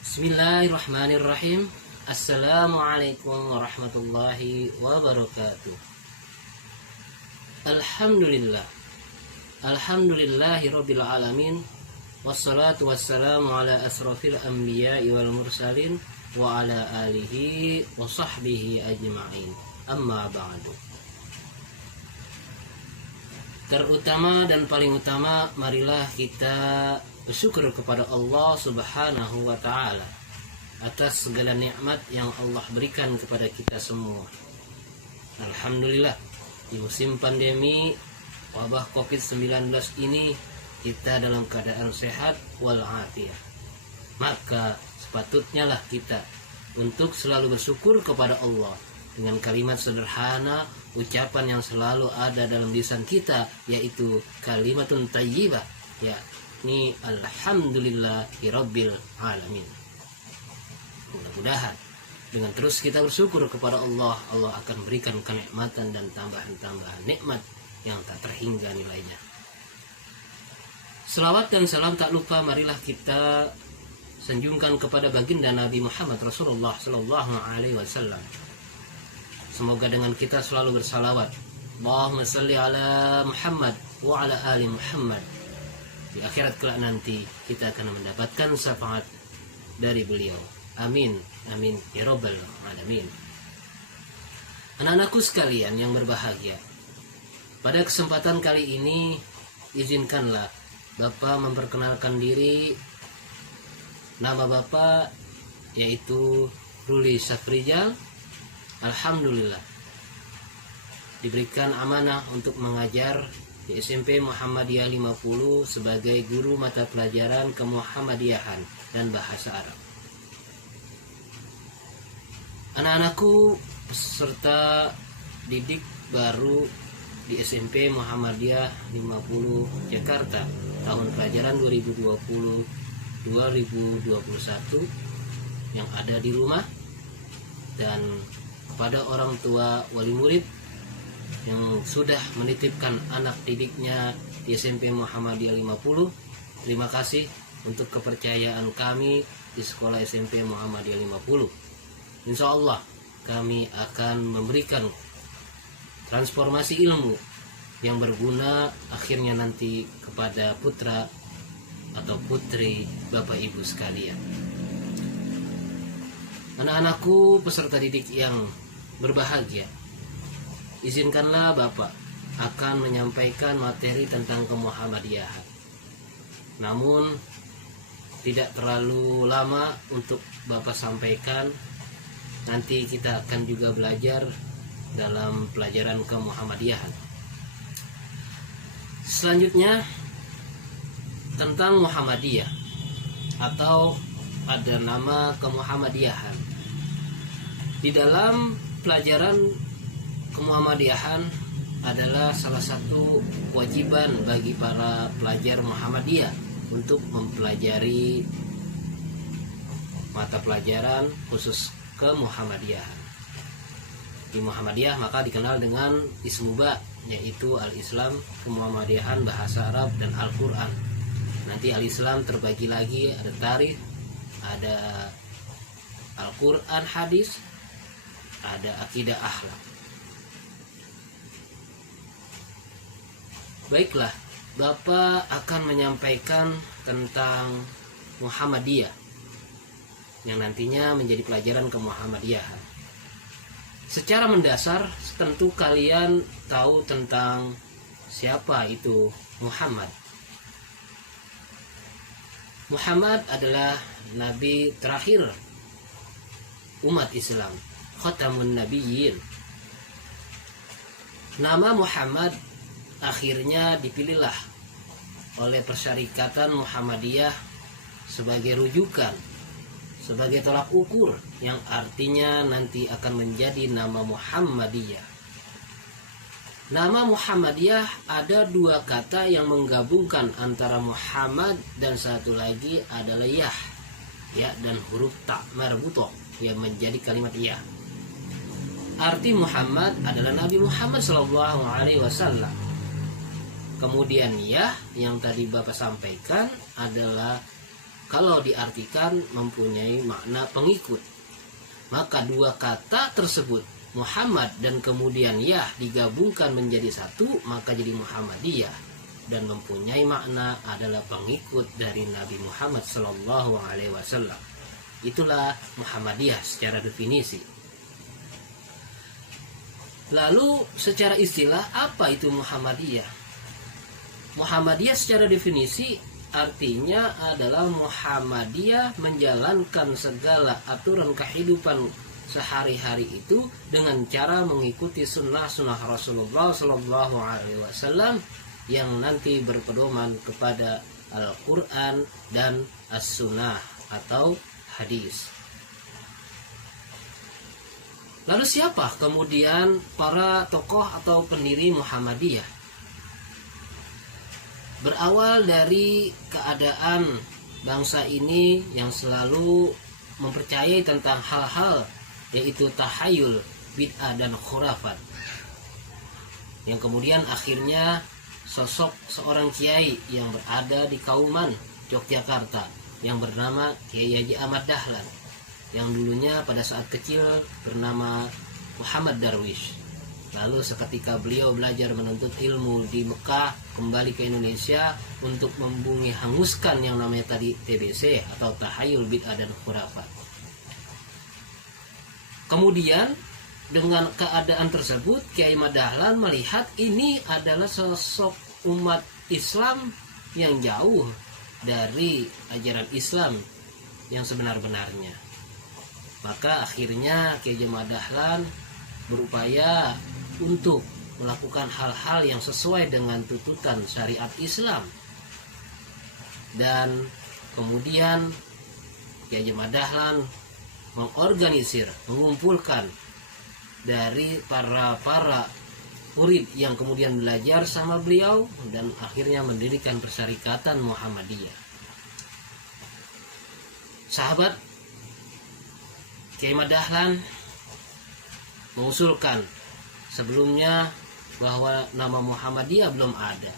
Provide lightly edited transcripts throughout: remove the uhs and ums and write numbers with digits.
Bismillahirrahmanirrahim. Assalamualaikum warahmatullahi wabarakatuh. Alhamdulillah. Alhamdulillahi rabbil alamin. Wassalatu wassalamu ala asrafil anbiya'i wal mursalin wa ala alihi wa sahbihi ajma'in. Amma ba'du. Terutama dan paling utama, marilah kita bersyukur kepada Allah Subhanahu wa Ta'ala atas segala nikmat yang Allah berikan kepada kita semua. Alhamdulillah, di musim pandemi wabah COVID-19 ini kita dalam keadaan sehat walafiat. Maka sepatutnya lah kita untuk selalu bersyukur kepada Allah dengan kalimat sederhana, ucapan yang selalu ada dalam lisan kita, yaitu kalimatun thayyibah, yakni alhamdulillahirabbil alamin. Mudah-mudahan dengan terus kita bersyukur kepada Allah, Allah akan berikan kenikmatan dan tambahan-tambahan nikmat yang tak terhingga nilainya. Selawat dan salam tak lupa marilah kita sanjungkan kepada baginda Nabi Muhammad Rasulullah sallallahu alaihi wasallam. Semoga dengan kita selalu bersalawat, Allahumma salli ala Muhammad wa ala ali Muhammad. Di akhirat kelak nanti kita akan mendapatkan syafaat dari beliau. Amin, amin ya rabbal alamin. Anak-anakku sekalian yang berbahagia, pada kesempatan kali ini izinkanlah Bapak memperkenalkan diri. Nama Bapak yaitu Ruli Safrijal. Alhamdulillah diberikan amanah untuk mengajar di SMP Muhammadiyah 50 sebagai guru mata pelajaran kemuhammadiyahan dan bahasa Arab. Anak-anakku peserta didik baru di SMP Muhammadiyah 50 Jakarta tahun pelajaran 2020-2021 yang ada di rumah, dan kepada orang tua wali murid yang sudah menitipkan anak didiknya di SMP Muhammadiyah 50, terima kasih untuk kepercayaan kami di sekolah SMP Muhammadiyah 50. Insya Allah kami akan memberikan transformasi ilmu yang berguna akhirnya nanti kepada putra atau putri Bapak Ibu sekalian. Anak-anakku peserta didik yang berbahagia, izinkanlah Bapak akan menyampaikan materi tentang kemuhammadiyahan. Namun tidak terlalu lama untuk Bapak sampaikan. Nanti kita akan juga belajar dalam pelajaran kemuhammadiyahan. Selanjutnya tentang Muhammadiyah atau ada nama kemuhammadiyahan. Di dalam pelajaran kemuhammadiyahan adalah salah satu kewajiban bagi para pelajar Muhammadiyah untuk mempelajari mata pelajaran khusus kemuhammadiyahan. Di Muhammadiyah maka dikenal dengan Ismuba, yaitu Al-Islam, Kemuhammadiyahan, Bahasa Arab, dan Al-Quran. Nanti Al-Islam terbagi lagi, ada tarikh, ada Al-Quran, hadis, ada akidah akhlak. Baiklah, Bapak akan menyampaikan tentang Muhammadiyah yang nantinya menjadi pelajaran kemuhammadiyahan. Secara mendasar tentu kalian tahu tentang siapa itu Muhammad. Muhammad adalah nabi terakhir umat Islam, khatamun nabiyyin. Nama Muhammad akhirnya dipilihlah oleh Persyarikatan Muhammadiyah sebagai rujukan, sebagai tolak ukur yang artinya nanti akan menjadi nama Muhammadiyah. Nama Muhammadiyah ada dua kata yang menggabungkan antara Muhammad dan satu lagi adalah ya dan huruf ta marbutoh yang menjadi kalimat ya. Arti Muhammad adalah Nabi Muhammad SAW. Kemudian ya yang tadi Bapak sampaikan adalah kalau diartikan mempunyai makna pengikut. Maka dua kata tersebut, Muhammad dan kemudian Yah, digabungkan menjadi satu, maka jadi Muhammadiyah, dan mempunyai makna adalah pengikut dari Nabi Muhammad Sallallahu Alaihi Wasallam. Itulah Muhammadiyah secara definisi. Lalu secara istilah, apa itu Muhammadiyah? Muhammadiyah secara definisi artinya adalah Muhammadiyah menjalankan segala aturan kehidupan sehari-hari itu dengan cara mengikuti sunnah-sunnah Rasulullah Sallallahu Alaihi Wasallam yang nanti berpedoman kepada Al-Quran dan As-Sunnah atau hadis. Lalu siapa kemudian para tokoh atau pendiri Muhammadiyah? Berawal dari keadaan bangsa ini yang selalu mempercayai tentang hal-hal yaitu tahayul, bid'ah dan khurafat, yang kemudian akhirnya sosok seorang kiai yang berada di Kauman, Yogyakarta, yang bernama Kiai Haji Ahmad Dahlan, yang dulunya pada saat kecil bernama Muhammad Darwish. Lalu seketika beliau belajar menuntut ilmu di Mekah, kembali ke Indonesia untuk membumi hanguskan yang namanya tadi TBC atau tahayul, bid'ah dan khurafat. Kemudian dengan keadaan tersebut, Kiai Ahmad Dahlan melihat ini adalah sosok umat Islam yang jauh dari ajaran Islam yang sebenar-benarnya. Maka akhirnya Kiai Ahmad Dahlan berupaya untuk melakukan hal-hal yang sesuai dengan tuntutan syariat Islam. Dan kemudian Kiai Ahmad Dahlan mengorganisir, mengumpulkan dari para murid yang kemudian belajar sama beliau dan akhirnya mendirikan Persyarikatan Muhammadiyah. Sahabat, Kiai Ahmad Dahlan mengusulkan sebelumnya bahwa nama Muhammadiyah belum ada.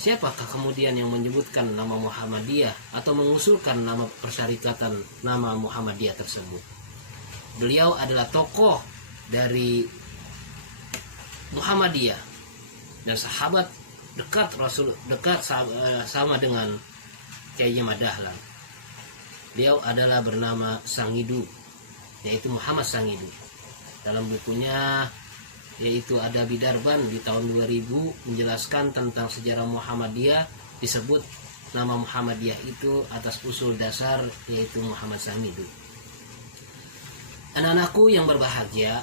Siapakah kemudian yang menyebutkan nama Muhammadiyah atau mengusulkan nama Persyarikatan nama Muhammadiyah tersebut? Beliau adalah tokoh dari Muhammadiyah dan sahabat dekat Rasul, dekat sama dengan Kiai Ahmad Dahlan. Beliau adalah bernama Sangidu, yaitu Muhammad Sangidu. Dalam bukunya yaitu ada Bidarban di tahun 2000 menjelaskan tentang sejarah Muhammadiyah, disebut nama Muhammadiyah itu atas usul dasar yaitu Muhammad Sangidu. Anak-anakku yang berbahagia,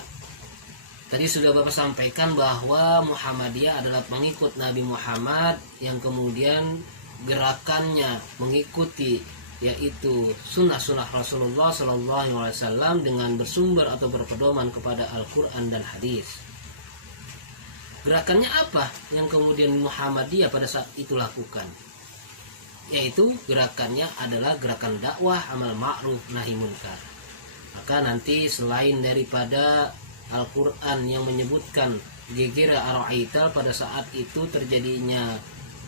tadi sudah Bapak sampaikan bahwa Muhammadiyah adalah pengikut Nabi Muhammad yang kemudian gerakannya mengikuti yaitu sunnah-sunnah Rasulullah SAW dengan bersumber atau berpedoman kepada Al-Quran dan hadis. Gerakannya apa yang kemudian Muhammadiyah pada saat itu lakukan? Yaitu gerakannya adalah gerakan dakwah, amal ma'ruf, nahi munkar. Maka nanti selain daripada Al-Quran yang menyebutkan gegera ara'aital pada saat itu terjadinya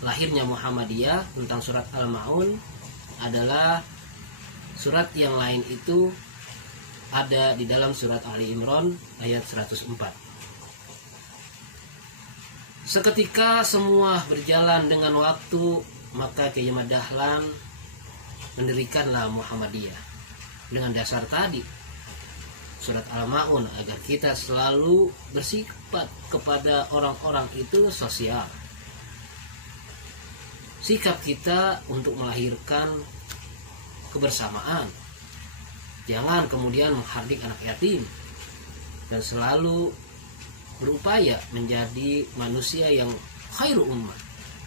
lahirnya Muhammadiyah tentang surat Al-Ma'un, adalah surat yang lain itu ada di dalam surat Ali Imran ayat 104. Seketika semua berjalan dengan waktu, maka Kiai Ahmad Dahlan mendirikanlah Muhammadiyah dengan dasar tadi surat Al-Ma'un, agar kita selalu bersifat kepada orang-orang itu sosial. Sikap kita untuk melahirkan kebersamaan, jangan kemudian menghardik anak yatim, dan selalu berupaya menjadi manusia yang khairu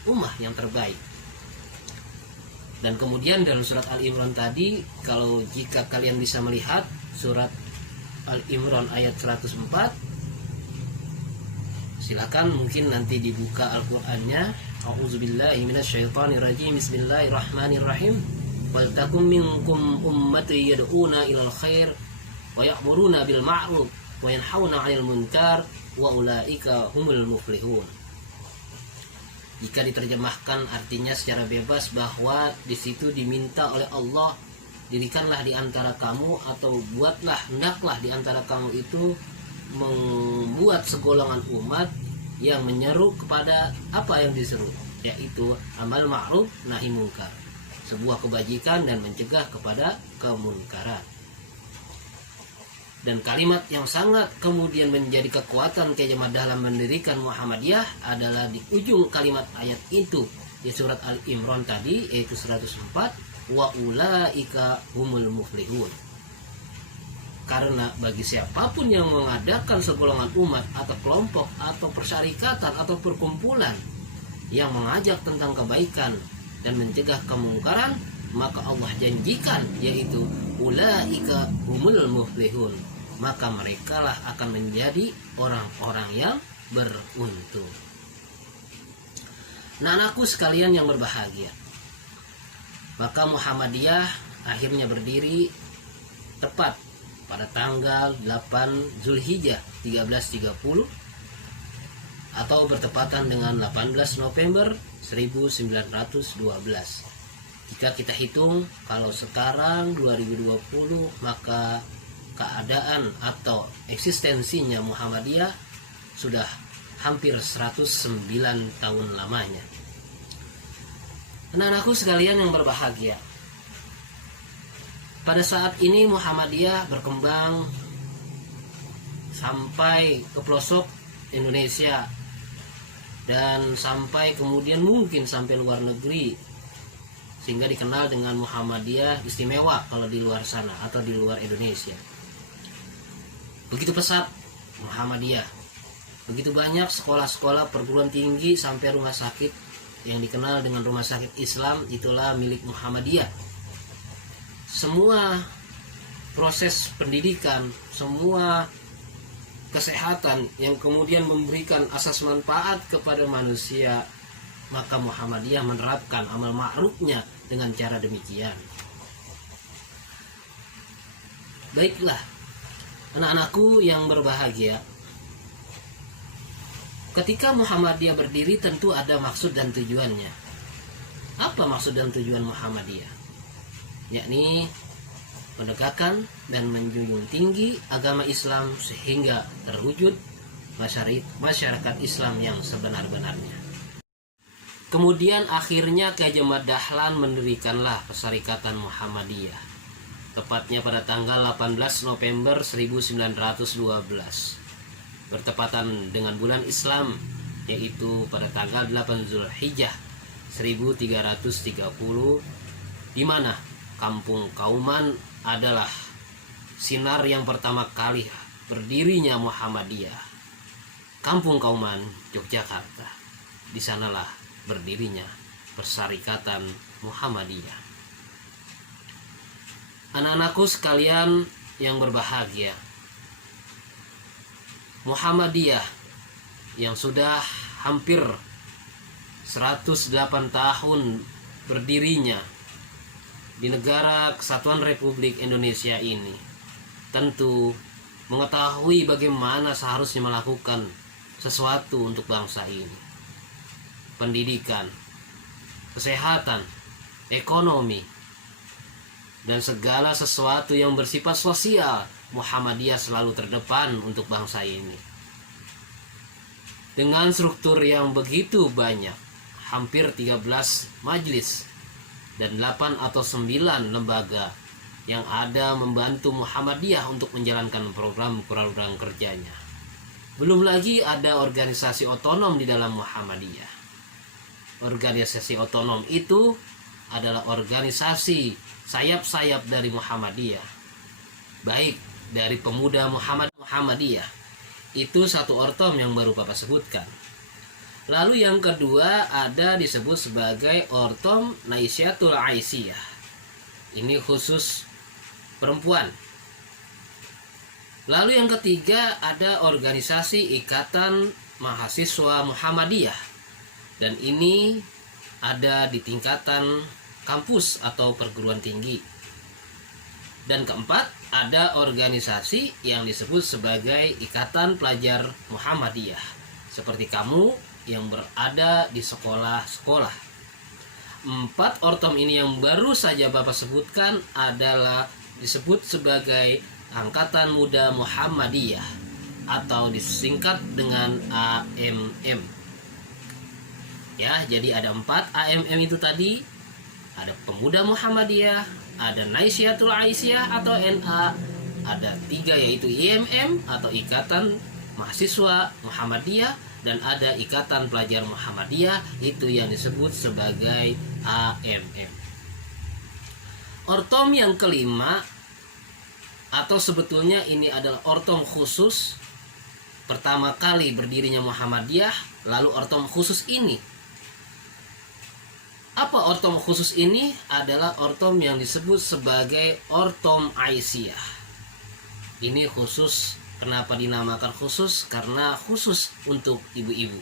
ummah yang terbaik. Dan kemudian dalam surat Al-Imran tadi, kalau jika kalian bisa melihat surat Al-Imran ayat 104, silakan mungkin nanti dibuka Al-Qur'annya. A'udzubillahi minasyaitonirrajim. Bismillahirrahmanirrahim. Wal takum minkum ummati yad'una ilal khair wa ya'muruna bil ma'ruf wa yanhauna 'anil munkar wa ulaika humul muflihun. Jika diterjemahkan artinya secara bebas bahwa di situ diminta oleh Allah, dirikanlah di antara kamu atau buatlah, hendaklah di antara kamu itu membuat segolongan umat yang menyeru kepada apa yang diseru, yaitu amal ma'ruf nahi mungkar, sebuah kebajikan dan mencegah kepada kemunkaran. Dan kalimat yang sangat kemudian menjadi kekuatan Kiai dalam mendirikan Muhammadiyah adalah di ujung kalimat ayat itu di surat Al-Imran tadi, yaitu 104, wa ulaika humul muflihun. Karena bagi siapapun yang mengadakan segolongan umat atau kelompok atau persyarikatan atau perkumpulan yang mengajak tentang kebaikan dan mencegah kemungkaran, maka Allah janjikan, yaitu ulaika humul muflihun, maka merekalah akan menjadi orang-orang yang beruntung. Nah, anakku sekalian yang berbahagia, maka Muhammadiyah akhirnya berdiri tepat pada tanggal 8 Zulhijjah 1330 atau bertepatan dengan 18 November 1912. Jika kita hitung kalau sekarang 2020, maka keadaan atau eksistensinya Muhammadiyah sudah hampir 109 tahun lamanya. Anak-anakku sekalian yang berbahagia, pada saat ini Muhammadiyah berkembang sampai ke pelosok Indonesia dan sampai kemudian mungkin sampai luar negeri, sehingga dikenal dengan Muhammadiyah istimewa kalau di luar sana atau di luar Indonesia. Begitu pesat Muhammadiyah, begitu banyak sekolah-sekolah perguruan tinggi sampai rumah sakit yang dikenal dengan rumah sakit Islam, itulah milik Muhammadiyah. Semua proses pendidikan, semua kesehatan yang kemudian memberikan asas manfaat kepada manusia, maka Muhammadiyah menerapkan amal ma'rufnya dengan cara demikian. Baiklah, anak-anakku yang berbahagia, ketika Muhammadiyah berdiri tentu ada maksud dan tujuannya. Apa maksud dan tujuan Muhammadiyah? Yakni menegakkan dan menjunjung tinggi agama Islam sehingga terwujud masyarakat Islam yang sebenar-benarnya. Kemudian akhirnya Kiai Haji Dahlan mendirikanlah Persyarikatan Muhammadiyah, tepatnya pada tanggal 18 November 1912, bertepatan dengan bulan Islam, yaitu pada tanggal 8 Zulhijjah 1330, di mana Kampung Kauman adalah sinar yang pertama kali berdirinya Muhammadiyah. Kampung Kauman, Yogyakarta, di sanalah berdirinya Persyarikatan Muhammadiyah. Anak-anakku sekalian yang berbahagia, Muhammadiyah yang sudah hampir 108 tahun berdirinya di negara Kesatuan Republik Indonesia ini, tentu mengetahui bagaimana seharusnya melakukan sesuatu untuk bangsa ini. Pendidikan, kesehatan, ekonomi, dan segala sesuatu yang bersifat sosial, Muhammadiyah selalu terdepan untuk bangsa ini. Dengan struktur yang begitu banyak, hampir 13 majelis dan 8 atau 9 lembaga yang ada membantu Muhammadiyah untuk menjalankan program kerjanya. Belum lagi ada organisasi otonom di dalam Muhammadiyah. Organisasi otonom itu adalah organisasi sayap-sayap dari Muhammadiyah, baik dari pemuda Muhammadiyah. Itu satu ortom yang baru Bapak sebutkan. Lalu yang kedua ada disebut sebagai ortom Naisyatul Aisyah. Ini khusus perempuan. Lalu yang ketiga ada organisasi Ikatan Mahasiswa Muhammadiyah. Dan ini ada di tingkatan kampus atau perguruan tinggi. Dan keempat ada organisasi yang disebut sebagai Ikatan Pelajar Muhammadiyah. Seperti kamu yang berada di sekolah-sekolah. 4 ortom ini yang baru saja Bapak sebutkan adalah disebut sebagai Angkatan Muda Muhammadiyah atau disingkat dengan AMM. Ya, jadi ada 4 AMM itu tadi. Ada Pemuda Muhammadiyah, ada Naisyatul Aisyah atau NA, ada 3 yaitu IMM atau Ikatan Mahasiswa Muhammadiyah, dan ada Ikatan Pelajar Muhammadiyah, itu yang disebut sebagai AMM. Ortom yang kelima, atau sebetulnya ini adalah ortom khusus pertama kali berdirinya Muhammadiyah. Lalu ortom khusus ini, apa ortom khusus ini? Adalah ortom yang disebut sebagai ortom Aisyah. Ini khusus. Kenapa dinamakan khusus? Karena khusus untuk ibu-ibu.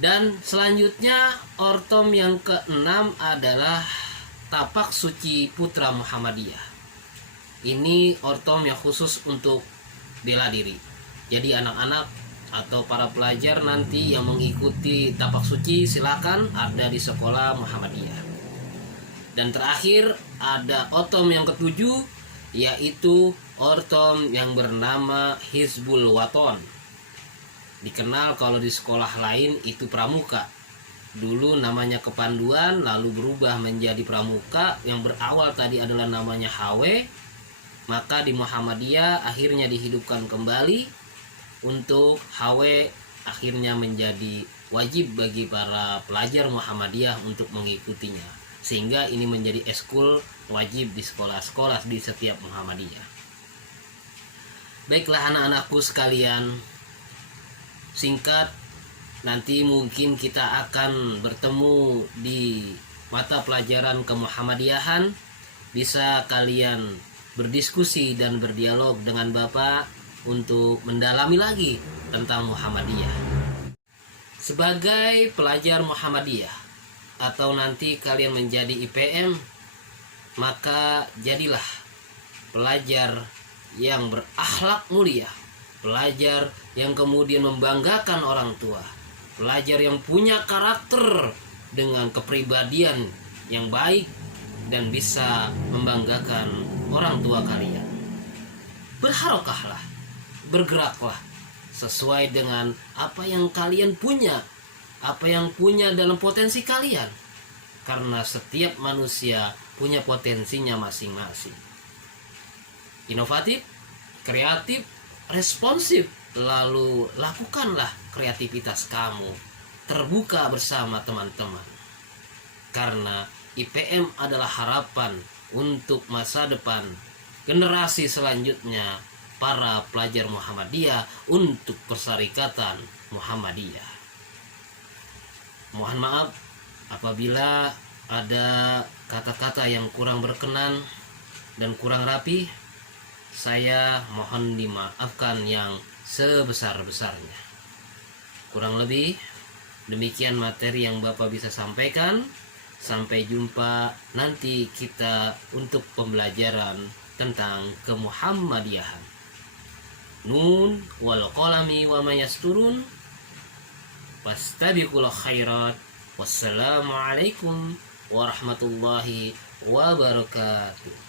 Dan selanjutnya ortom yang keenam adalah Tapak Suci Putra Muhammadiyah. Ini ortom yang khusus untuk bela diri. Jadi anak-anak atau para pelajar nanti yang mengikuti Tapak Suci silakan ada di sekolah Muhammadiyah. Dan terakhir ada ortom yang ketujuh, yaitu ortom yang bernama Hizbul Waton. Dikenal kalau di sekolah lain itu pramuka. Dulu namanya kepanduan, lalu berubah menjadi pramuka. Yang berawal tadi adalah namanya HW. Maka di Muhammadiyah akhirnya dihidupkan kembali untuk HW, akhirnya menjadi wajib bagi para pelajar Muhammadiyah untuk mengikutinya. Sehingga ini menjadi eskul wajib di sekolah-sekolah di setiap Muhammadiyah. Baiklah anak-anakku sekalian, singkat, nanti mungkin kita akan bertemu di mata pelajaran kemuhammadiyahan. Bisa kalian berdiskusi dan berdialog dengan Bapak untuk mendalami lagi tentang Muhammadiyah. Sebagai pelajar Muhammadiyah atau nanti kalian menjadi IPM, maka jadilah pelajar yang berakhlak mulia, pelajar yang kemudian membanggakan orang tua, pelajar yang punya karakter dengan kepribadian yang baik dan bisa membanggakan orang tua kalian. Berharokahlah, bergeraklah sesuai dengan apa yang kalian punya, apa yang punya dalam potensi kalian, karena setiap manusia punya potensinya masing-masing. Inovatif, kreatif, responsif, lalu lakukanlah kreativitas kamu, terbuka bersama teman-teman. Karena IPM adalah harapan untuk masa depan generasi selanjutnya para pelajar Muhammadiyah untuk Persyarikatan Muhammadiyah. Mohon maaf apabila ada kata-kata yang kurang berkenan dan kurang rapi. Saya mohon dimaafkan yang sebesar-besarnya. Kurang lebih demikian materi yang Bapak bisa sampaikan. Sampai jumpa nanti kita untuk pembelajaran tentang kemuhammadiyahan. Nun wal qalami wa ma yasturun. Fastabiqul khairat. Wassalamualaikum warahmatullahi wabarakatuh.